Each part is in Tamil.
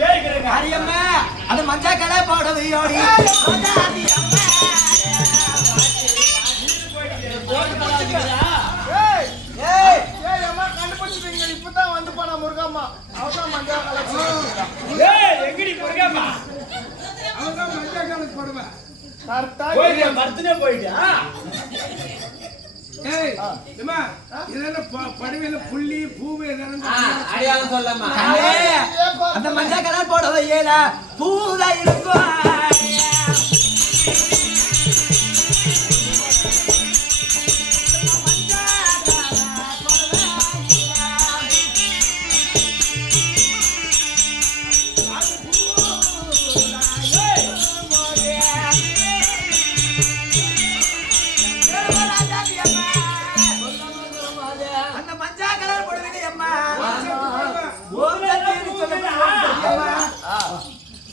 அரியம்மா அது மஞ்சா கடை போடவையோடி இப்பதான் வந்து போனா முருகம்மா அவதான் மஞ்சா எங்கடி முருகம்மா அவதான் மஞ்சா காலத்து போடுவேன் மரத்துனே போயிட்டா புள்ளி பூவு அடையாளம் சொல்லம்மா அந்த மஞ்சா கடை போடவையில பூதா இருக்கும்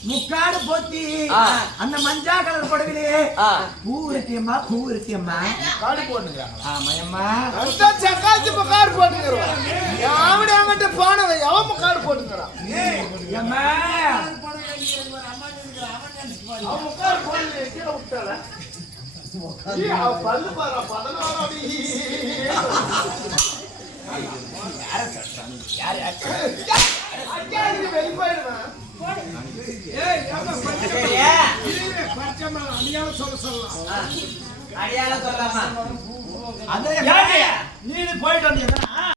முக்காடு போத்தி அந்த மஞ்சா கலர் புடவிலே பூ இருக்கியம்மா பூ இருக்கியம்மா காடு போட்டுங்க ஆமாயம்மா சக்காச்சு காடு போட்டுங்கிறான் அவன் அவன்கிட்ட போனவன் அவன் காடு போட்டுங்கிறான் அம்மா அவன் காடு போடல கீழே விட்டால பல்லு பாரு 16 அடி யாரு வெளிப்பாயிடுவேன் அடையாளம் சொல்லாமா நீ போயிட்டு வந்தீங்க